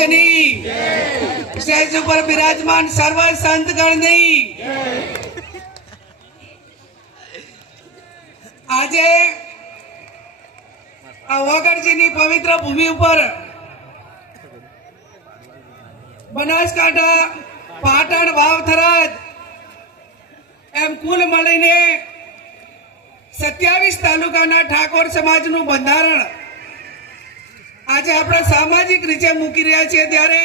પંચની સ્ટેજ ઉપર બિરાજમાન સર્વ સંતગણની આજે આ વગરજીની પવિત્ર ભૂમિ ઉપર બનાસકાંઠા, પાટણ, વાવ, થરાદ એમ કુલ મળીને 27 તાલુકાના ઠાકોર સમાજનું બંધારણ આજે આપણે સામાજિક રીતે મૂકી રહ્યા છીએ ત્યારે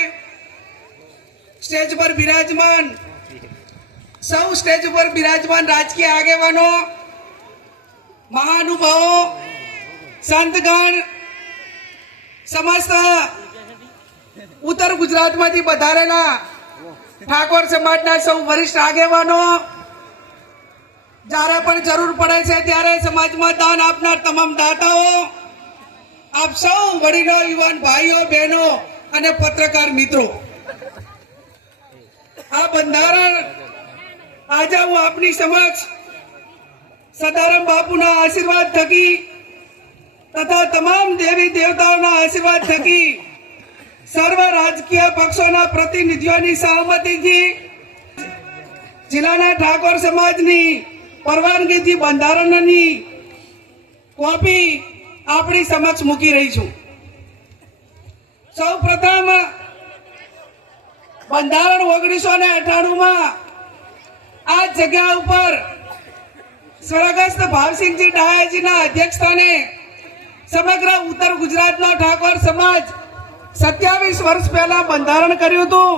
સ્ટેજ પર બિરાજમાન સૌ સ્ટેજ પર બિરાજમાન રાજકીય આગેવાનો, મહાનુભાવો, સંતગણ, સમસ્ત ઉત્તર ગુજરાતમાંથી પધારેલા ઠાકોર સમાજના સૌ વરિષ્ઠ આગેવાનો, જ્યારે પણ જરૂર પડે છે ત્યારે સમાજમાં દાન આપનાર તમામ દાતાઓ, આપ સૌ વડીલો, યુવાન ભાઈઓ, બહેનો અને પત્રકાર મિત્રો, આ બંધારણ આજે હું આપની સમક્ષ સદારામ બાપુના આશીર્વાદ થકી તથા તમામ દેવી દેવતાઓના આશીર્વાદ થકી સર્વ રાજકીય પક્ષોના પ્રતિનિધિઓની સહમતિથી જિલ્લાના ઠાકોર સમાજની પરવાનગીથી બંધારણની કોપી આપણી સમક્ષ મૂકી રહી છું. સૌ પ્રથમ બંધારણ 1998માં આ જગ્યા ઉપર સ્વર્ગસ્થ ભાવસિંહજી ડાયાજીના અધ્યક્ષસ્થાને સમગ્ર ઉત્તર ગુજરાતનો ઠાકોર સમાજ 27 વર્ષ પહેલા બંધારણ કર્યું હતું.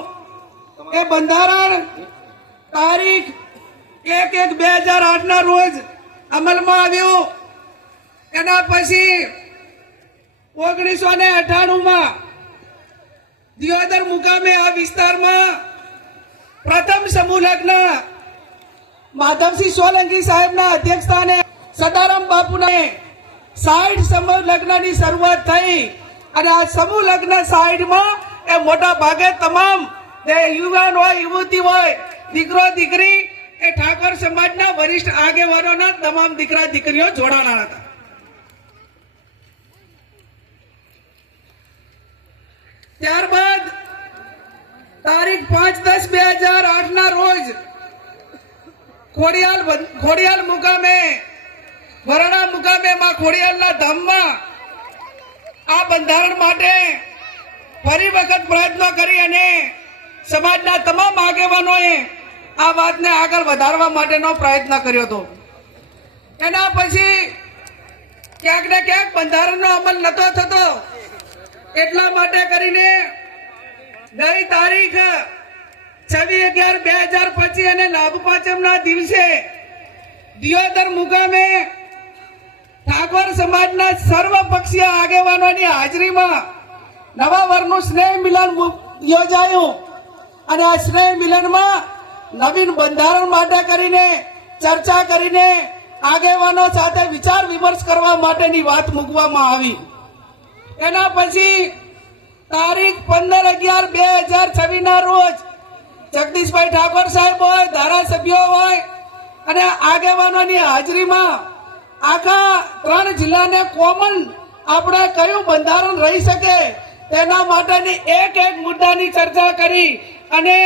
એ બંધારણ તારીખ 1/1/2008 રોજ અમલમાં આવ્યું. એના પછી 1998માં દિયોદર મુકામે આ વિસ્તારમાં પ્રથમ સમૂહ લગ્ન માધવસિંહ સોલંકી સાહેબના અધ્યક્ષસ્થાને સદારામ બાપુને 60 સમૂહ લગ્નની શરૂઆત થઈ અને આ સમૂહ લગ્ન 60માં એ મોટા ભાગે તમામ જે યુવાન હોય, યુવતી હોય, દીકરો દીકરી એ ઠાકોર સમાજના વરિષ્ઠ આગેવાનોના તમામ દીકરા દીકરીઓ જોડાણા હતા. ત્યારબાદ તારીખ 5/10/2008 રોજ ખોડિયાલ મુકામે, વરણા મુકામે માં ખોડિયાલના ધામમાં આ બંધારણ માટે ફરી વખત પ્રયત્નો કરી અને સમાજના તમામ આગેવાનોએ આ વાતને આગળ વધારવા માટેનો પ્રયત્ન કર્યો હતો. એના પછી ક્યાંક ને ક્યાંક બંધારણનો અમલ નતો થતો. એટલા માટે કરીને ગઈ તારીખ 26/11/2025 અને લાભ પાંચમના દિવસે દિયોદર મુકામે ઠાકોર સમાજના સર્વપક્ષીય આગેવાનોની હાજરીમાં નવા વર્ષનું સ્નેહ મિલન યોજાયું અને આ સ્નેહ મિલનમાં નવીન બંધારણ માટે કરીને ચર્ચા કરીને આગેવાનો સાથે વિચાર વિમર્શ કરવા માટેની વાત મૂકવામાં આવી. એના પછી તારીખ 15/11/2026 રોજ જગદીશભાઈ ઠાકોર સાહેબ હોય, ધારાસભ્યો હોય અને આગેવાનોની હાજરીમાં આખા 3 જિલ્લાને કોમન આપણે કયું બંધારણ રહી શકે તેના માટેની એક મુદ્દાની ચર્ચા કરી અને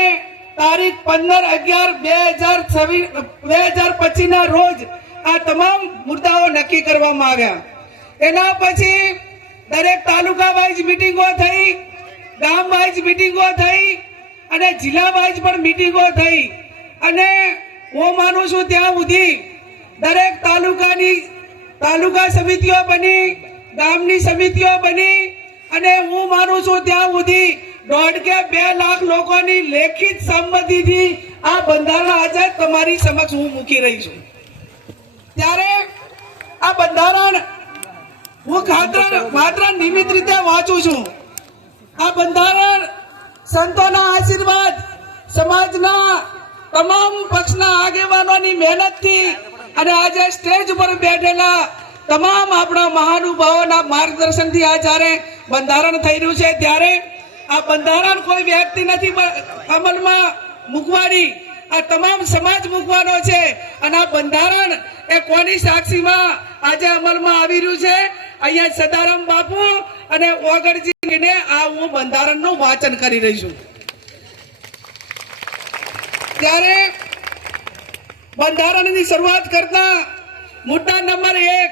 તારીખ 15/11/2025 રોજ આ તમામ મુદ્દાઓ નક્કી કરવામાં આવ્યા. એના પછી દરેક તાલુકા વાઇઝ મિટિંગો થઈ, ગામ વાઇઝ મિટિંગો થઈ અને જિલ્લા વાઇઝ પણ મિટિંગો થઈ અને હું માનું છું ત્યાં સુધી દરેક તાલુકા સમિતિઓ બની, ગામની સમિતિઓ બની અને હું માનું છું ત્યાં સુધી 1.5 કે 2 લાખ લોકોની લેખિત સંમતિથી આ બંધારણ આજે તમારી સમક્ષ હું મૂકી રહી છું. ત્યારે આ બંધારણ હું માત્ર નિયમિત રીતે વાંચું છું. આ બંધારણ સંતોના આશીર્વાદ, સમાજના તમામ પક્ષના આગેવાનોની મહેનતથી અને આજે સ્ટેજ ઉપર બેઠેલા તમામ આપણા મહાનુભાવોના માર્ગદર્શનથી આ જ્યારે બંધારણ થઈ રહ્યું છે ત્યારે આ બંધારણ કોઈ વ્યક્તિ નથી અમલમાં મૂકવાની. આ તમામ સમાજ મૂકવાનો છે અને આ બંધારણ એ કોની સાક્ષીમાં આજે અમલમાં આવી રહ્યું છે? અહીંયા સદારામ બાપુ અને ઓગણજીને આ હું બંધારણનું વાંચન કરી રહી છું. ત્યારે બંધારણની શરૂઆત કરતા મુદ્દા નંબર 1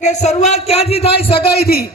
કે શરૂઆત ક્યાંથી થાય? સગાઈથી.